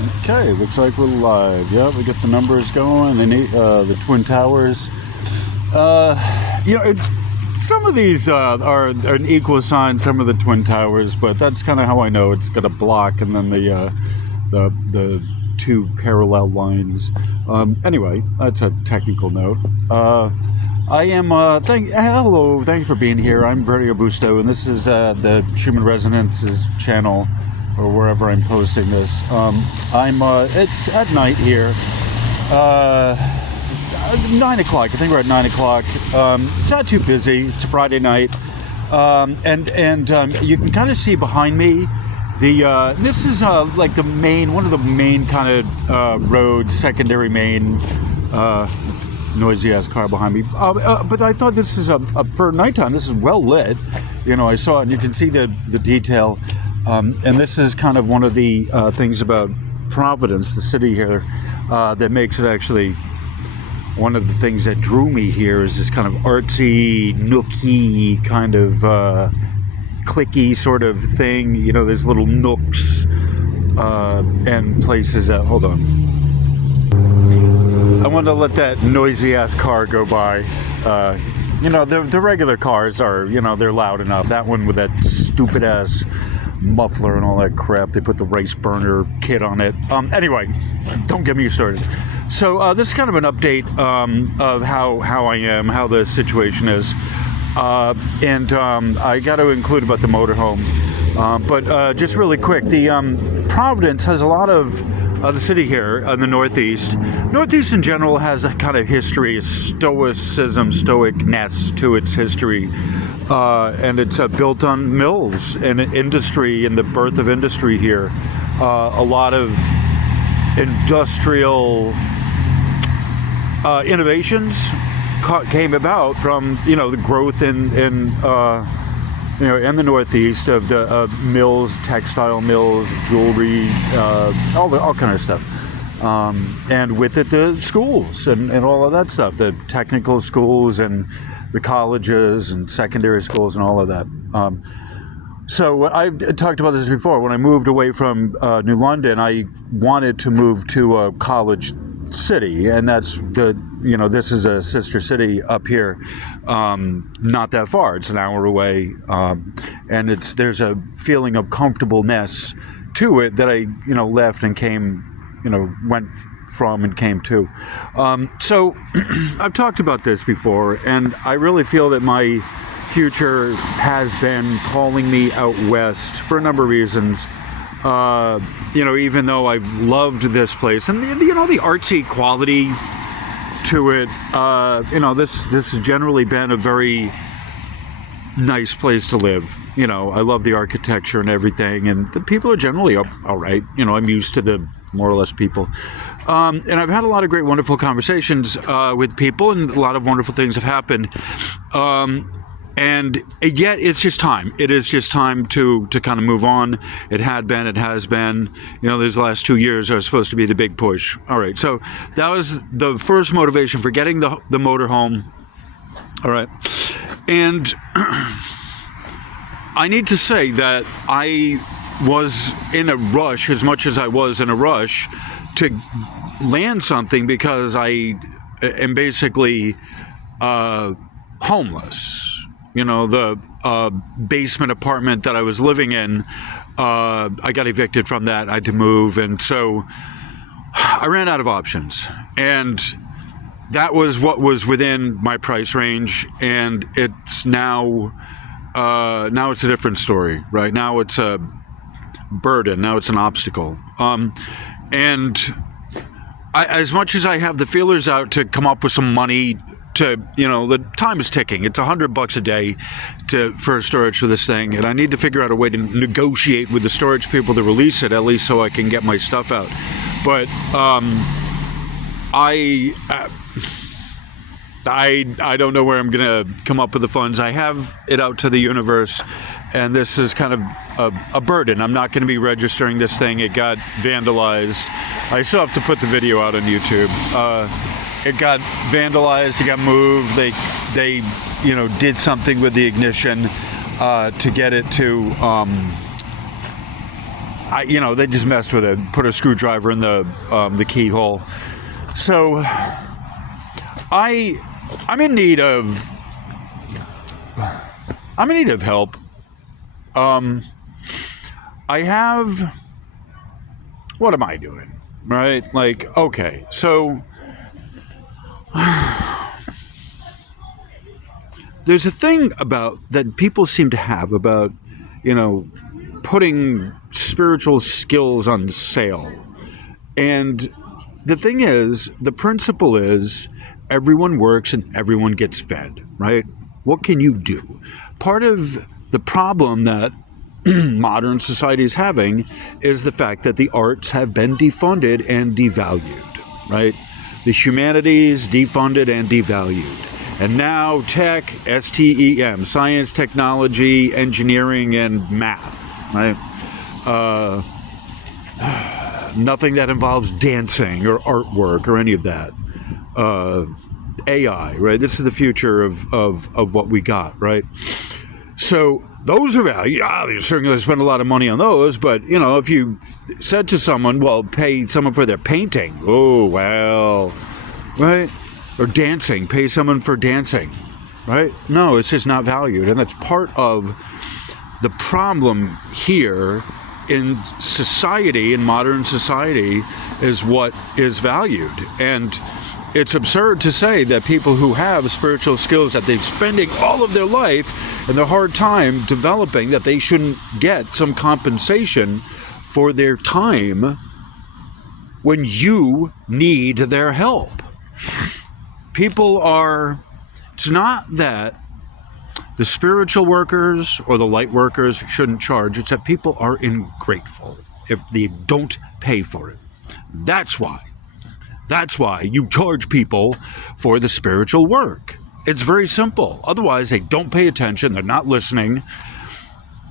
Okay, looks like we're live. Yeah, we get the numbers going, and the Twin Towers. Some of these are an equal sign, some of the Twin Towers, but that's kind of how I know. It's got a block and then the two parallel lines. Anyway, that's a technical note. I am, hello, thank you for being here. I'm Verdi Augusto, and this is the Schumann Resonance's channel, or wherever I'm posting this. It's at night here. 9 o'clock. I think we're at 9 o'clock. It's not too busy. It's a Friday night. And you can kind of see behind me this is like one of the main kind of roads, secondary main. It's a noisy ass car behind me. But I thought this is for nighttime, this is well lit. You know, I saw it and you can see the detail. And this is kind of one of the things about Providence, the city here, that makes it actually one of the things that drew me here is this kind of artsy, nooky, kind of clicky sort of thing. You know, there's little nooks and places that... Hold on. I want to let that noisy-ass car go by. The regular cars are, they're loud enough. That one with that stupid-ass muffler and all that crap. They put the race burner kit on it. Anyway, don't get me started. So this is kind of an update of how I am, how the situation is. And I got to include about the motorhome. But just really quick, the Providence has a lot of the city here in the Northeast. Northeast in general has a kind of history, stoicism, stoicness to its history. And it's built on mills and industry and the birth of industry here. A lot of industrial innovations came about from the growth in the Northeast of the mills, textile mills, jewelry, all kind of stuff. And with it, the schools and all of that stuff, the technical schools and the colleges and secondary schools and all of that. So I've talked about this before. When I moved away from New London, I wanted to move to a college city, and that's this is a sister city up here, not that far. It's an hour away, and there's a feeling of comfortableness to it that I left and came, went from and came to. So I've talked about this before, and I really feel that my future has been calling me out west for a number of reasons. Even though I've loved this place and the artsy quality to it, this has generally been a very nice place to live. I love the architecture and everything, and the people are generally all right. I'm used to the more or less people. And I've had a lot of great, wonderful conversations with people, and a lot of wonderful things have happened. And yet it's just time. It is just time to kind of move on. It has been. These last 2 years are supposed to be the big push. All right, so that was the first motivation for getting the motorhome. All right. And I need to say that I was in a rush, as much as I was in a rush, to land something because I am basically homeless. The basement apartment that I was living in, I got evicted from that. I had to move, and so I ran out of options. And that was what was within my price range, and it's now it's a different story, right? Now it's a burden. Now it's an obstacle. And as much as I have the feelers out to come up with some money to, the time is ticking. It's $100 a day for storage for this thing, and I need to figure out a way to negotiate with the storage people to release it, at least so I can get my stuff out. But I don't know where I'm gonna come up with the funds. I have it out to the universe, and this is kind of a burden. I'm not going to be registering this thing. It got vandalized. I still have to put the video out on YouTube. It got vandalized. It got moved. They did something with the ignition to get it to they just messed with it, put a screwdriver in the keyhole. So I'm in need of help. What am I doing? Right? Like, okay, so there's a thing about that people seem to have about, putting spiritual skills on sale. And the thing is, the principle is everyone works and everyone gets fed, right? What can you do? Part of the problem that modern society is having is the fact that the arts have been defunded and devalued, right? The humanities defunded and devalued. And now tech, STEM, science, technology, engineering, and math, right? Nothing that involves dancing or artwork or any of that. AI, right? This is the future of what we got, right? So those are value. You're certainly going to spend a lot of money on those, but, if you said to someone, well, pay someone for their painting. Oh, well, right? Or dancing, pay someone for dancing, right? No, it's just not valued. And that's part of the problem here in society, in modern society, is what is valued. And it's absurd to say that people who have spiritual skills that they're spending all of their life and their hard time developing, that they shouldn't get some compensation for their time when you need their help. It's not that the spiritual workers or the light workers shouldn't charge. It's that people are ungrateful if they don't pay for it. That's why you charge people for the spiritual work. It's very simple. Otherwise, they don't pay attention. They're not listening.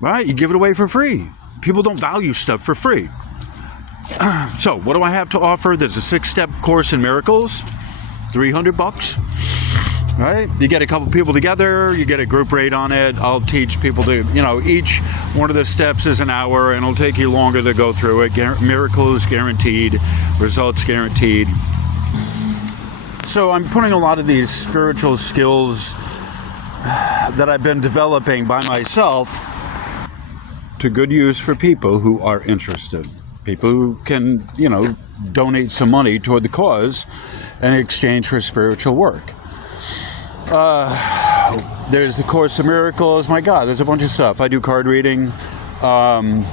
Right? You give it away for free. People don't value stuff for free. So, what do I have to offer? There's a 6-step course in miracles. $300, right? You get a couple people together, you get a group rate on it. I'll teach people to, each one of the steps is an hour, and it'll take you longer to go through it. Miracles guaranteed, results guaranteed. So I'm putting a lot of these spiritual skills that I've been developing by myself to good use for people who are interested. People who can, donate some money toward the cause in exchange for spiritual work. There's the Course of Miracles. My God, there's a bunch of stuff. I do card reading. I'm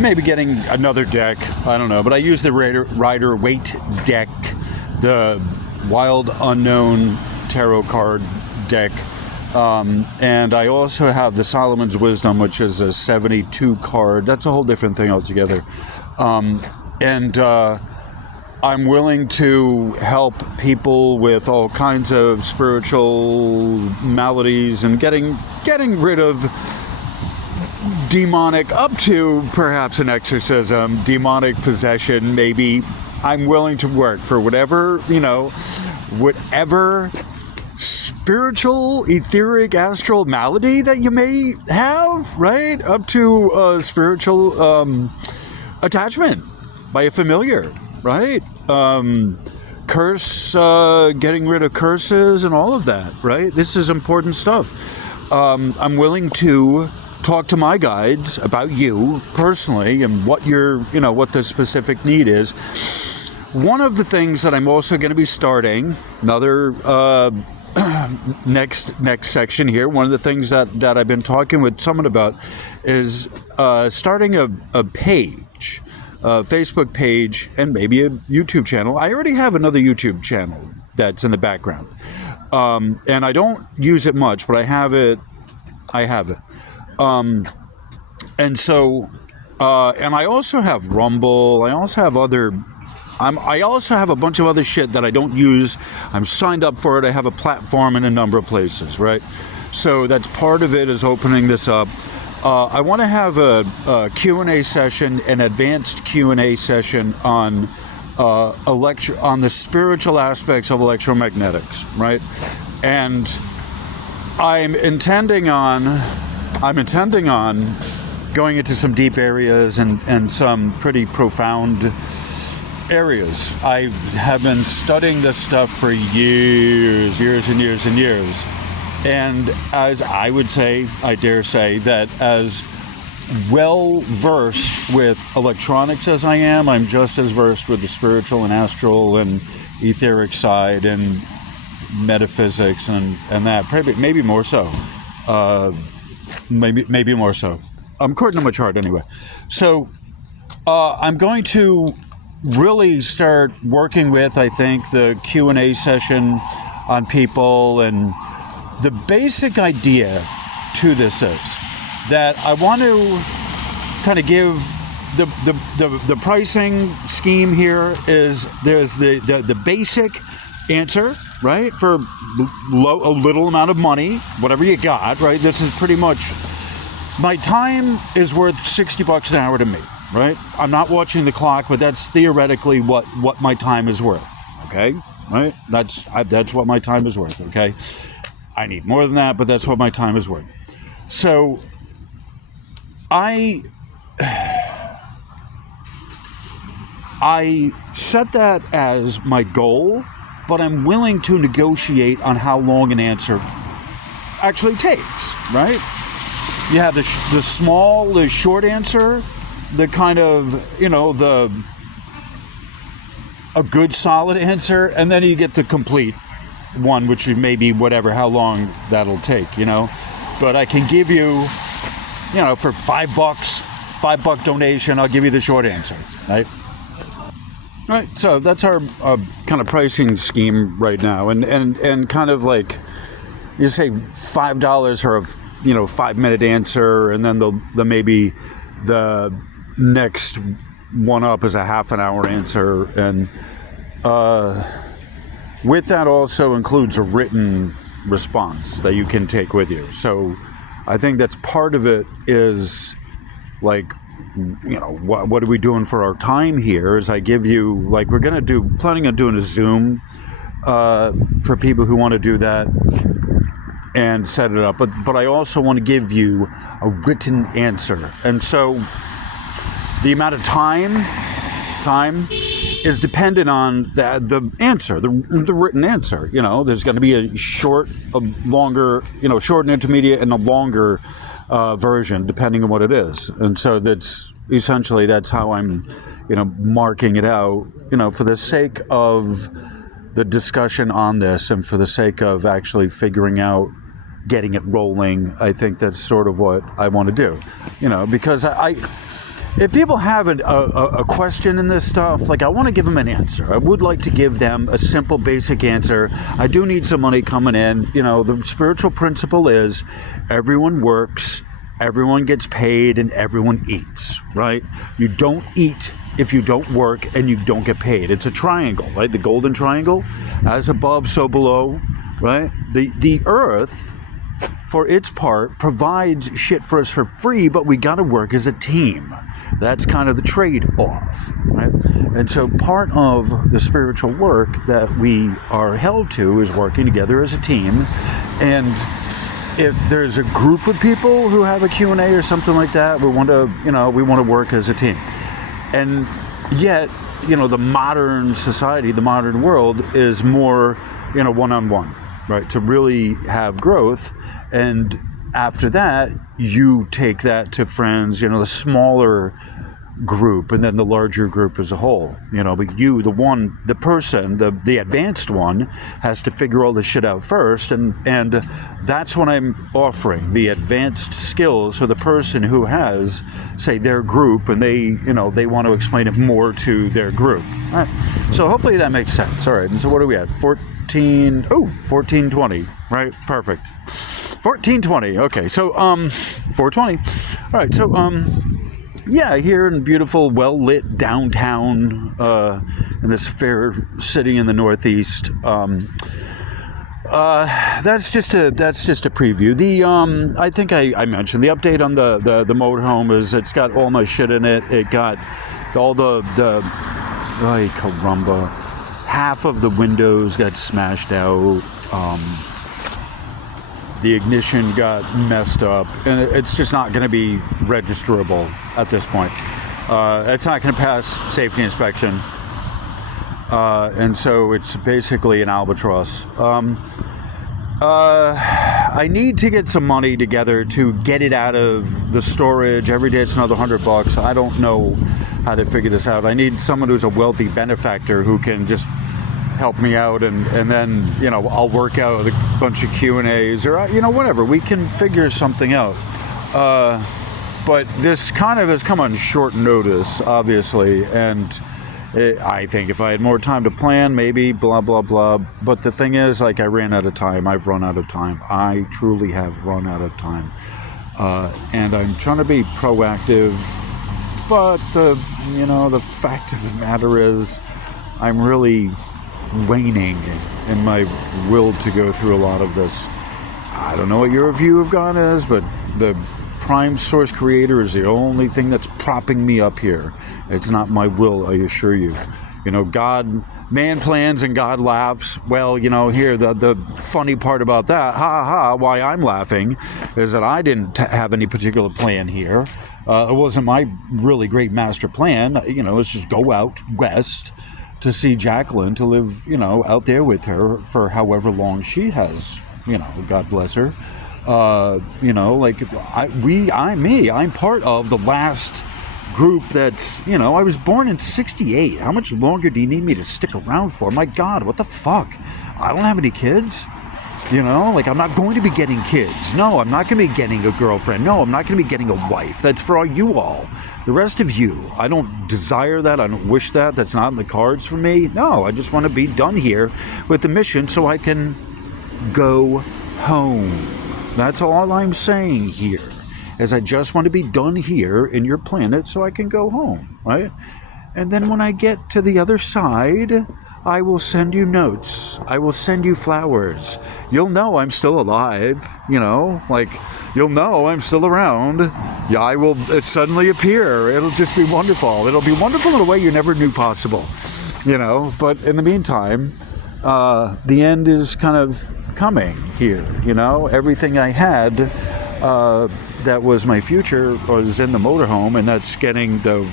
maybe getting another deck. I don't know. But I use the Rider-Waite deck, the Wild Unknown Tarot card deck. And I also have the Solomon's Wisdom, which is a 72 card. That's a whole different thing altogether. I'm willing to help people with all kinds of spiritual maladies and getting rid of demonic, up to perhaps an exorcism, demonic possession, maybe. I'm willing to work for whatever, whatever spiritual, etheric, astral malady that you may have, right? Up to spiritual attachment by a familiar, right? Curse, getting rid of curses and all of that, right? This is important stuff. I'm willing to talk to my guides about you personally and what what the specific need is. One of the things that I'm also going to be starting, another next section here, one of the things that I've been talking with someone about is starting a page, a Facebook page, and maybe a YouTube channel. I already have another YouTube channel that's in the background, and I don't use it much, but I have it. And so, and I also have Rumble. I also have I also have a bunch of other shit that I don't use. I'm signed up for it. I have a platform in a number of places, right? So that's part of it, is opening this up. I want to have a Q&A session, an advanced Q&A session on on the spiritual aspects of electromagnetics, right? And I'm intending on going into some deep areas and some pretty profound areas. I have been studying this stuff for years and years and years. And as I would say, I dare say that as well versed with electronics as I am, I'm just as versed with the spiritual and astral and etheric side and metaphysics and that, maybe more so. Maybe more so. According to my chart anyway. So I'm going to really start working with, I think, the Q&A session on people. And the basic idea to this is that I want to kind of give the pricing scheme here is there's the basic answer, right, for a little amount of money, whatever you got, right? This is pretty much, my time is worth $60 an hour to me, right? I'm not watching the clock, but that's theoretically what my time is worth, okay? Right? That's what my time is worth, okay? I need more than that, but that's what my time is worth. So I set that as my goal, but I'm willing to negotiate on how long an answer actually takes, right? You have the short answer, the kind of, a good solid answer, and then you get the complete one, which is maybe how long that'll take, But I can give you, for $5 donation, I'll give you the short answer, right? Right, so that's our kind of pricing scheme right now, and kind of like you say $5 for a 5-minute answer, and then the maybe the next one up is a half an hour answer, and with that also includes a written response that you can take with you. So I think that's part of it is like, what are we doing for our time here is I give you, like, we're going to planning on doing a Zoom for people who want to do that and set it up. But I also want to give you a written answer. And so the amount of time is dependent on the answer, the written answer. There's going to be a short, a longer, short and intermediate and a longer version, depending on what it is. And so that's how I'm, marking it out, for the sake of the discussion on this and for the sake of actually figuring out, getting it rolling. I think that's sort of what I want to do, because if people have a question in this stuff, like, I want to give them an answer. I would like to give them a simple, basic answer. I do need some money coming in. The spiritual principle is everyone works, everyone gets paid, and everyone eats, right? You don't eat if you don't work and you don't get paid. It's a triangle, right? The golden triangle, as above, so below, right? The earth, for its part, provides shit for us for free, but we got to work as a team. That's kind of the trade-off, right? And so part of the spiritual work that we are held to is working together as a team. And if there's a group of people who have a Q&A or something like that, we want to work as a team. And yet, the modern society, the modern world is more, one-on-one, right? To really have growth. And after that, you take that to friends, the smaller group, and then the larger group as a whole. But you, the person, the advanced one, has to figure all this shit out first, and that's what I'm offering, the advanced skills for the person who has, say, their group, and they want to explain it more to their group. All right. So hopefully that makes sense. All right. And so what are we at? 1420, right? Perfect. 1420. Okay. So 420. All right. So yeah, here in beautiful, well-lit downtown, in this fair city in the Northeast. That's just a preview. I think I mentioned the update on the motorhome is it's got all my shit in it. It got all the ay caramba, half of the windows got smashed out. the ignition got messed up, and it's just not going to be registerable at this point. It's not going to pass safety inspection, and so it's basically an albatross. I need to get some money together to get it out of the storage. Every day it's another $100. I don't know how to figure this out. I need someone who's a wealthy benefactor who can just help me out, and then, you know, I'll work out a bunch of Q&As, or, you know, whatever. We can figure something out. But this kind of has come on short notice, obviously, and I think if I had more time to plan, maybe blah, blah, blah. But the thing is, like, I ran out of time. I've run out of time. I truly have run out of time. And I'm trying to be proactive. But the fact of the matter is, I'm really waning in my will to go through a lot of this. I don't know what your view of God is, but the Prime Source Creator is the only thing that's propping me up here. It's not my will, I assure you. You know, man plans and God laughs. Well, you know, here, the funny part about that, why I'm laughing, is that I didn't have any particular plan here. It wasn't my really great master plan. You know, it's just go out west to see Jacqueline, to live, you know, out there with her for however long she has, you know, God bless her. You know, like, I'm part of the last group that's, you know, I was born in 68. How much longer do you need me to stick around for? My God, what the fuck? I don't have any kids. You know, like, I'm not going to be getting kids. No, I'm not going to be getting a girlfriend. No, I'm not going to be getting a wife. That's for you all. The rest of you, I don't desire that. I don't wish that. That's not in the cards for me. No, I just want to be done here with the mission so I can go home. That's all I'm saying here, is I just want to be done here in your planet so I can go home, right? And then when I get to the other side, I will send you notes. I will send you flowers. You'll know I'm still alive, you know, like, you'll know I'm still around. Yeah, I will suddenly appear. It'll just be wonderful. It'll be wonderful in a way you never knew possible, you know. But in the meantime, the end is kind of coming here, you know. Everything I had that was my future was in the motorhome, and that's getting the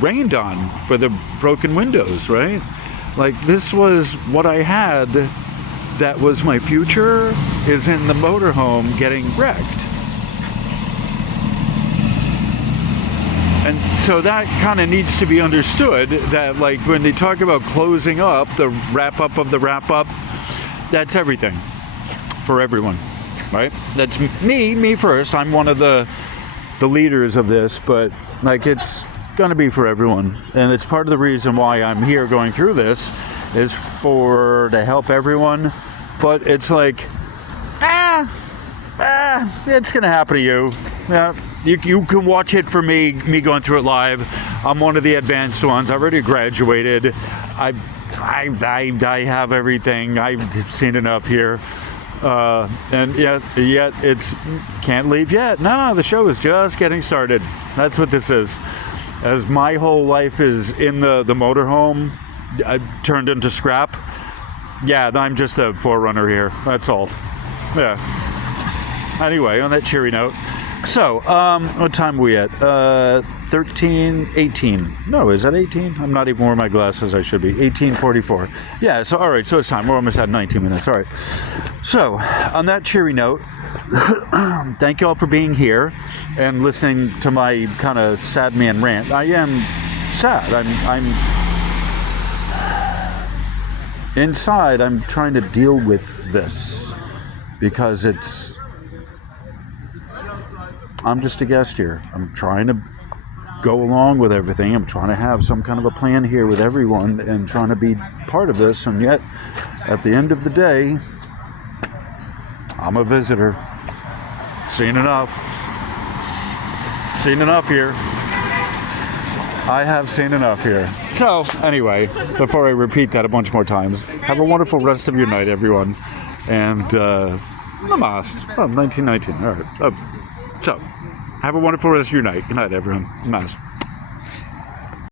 rained on by the broken windows, right? Like, this was what I had that was my future, is in the motorhome getting wrecked. And so that kind of needs to be understood, that, like, when they talk about closing up, the wrap-up of the wrap-up, that's everything for everyone, right? That's me first. I'm one of the leaders of this, but, like, it's going to be for everyone. And it's part of the reason why I'm here going through this, is to help everyone. But it's like, it's going to happen to you. Yeah, you can watch it for me going through it live. I'm one of the advanced ones. I've already graduated. I have everything. I've seen enough here. And yet it's can't leave yet. No, the show is just getting started. That's what this is. As my whole life is in the motorhome, I turned into scrap. Yeah, I'm just a forerunner here. That's all. Yeah. Anyway, on that cheery note. So, what time are we at? 18. No, is that 18? I'm not even wearing my glasses. I should be. 18:44. Yeah, so, all right, so it's time. We're almost at 19 minutes. All right. So, on that cheery note, thank you all for being here and listening to my kind of sad man rant. I am sad. I'm inside. I'm trying to deal with this because I'm just a guest here. I'm trying to go along with everything. I'm trying to have some kind of a plan here with everyone and trying to be part of this. And yet, at the end of the day, I'm a visitor. Seen enough. Seen enough here. I have seen enough here. So, anyway, before I repeat that a bunch more times, have a wonderful rest of your night, everyone. And, namaste. Oh, 1919. All right. So, have a wonderful rest of your night. Good night, everyone. Namaste.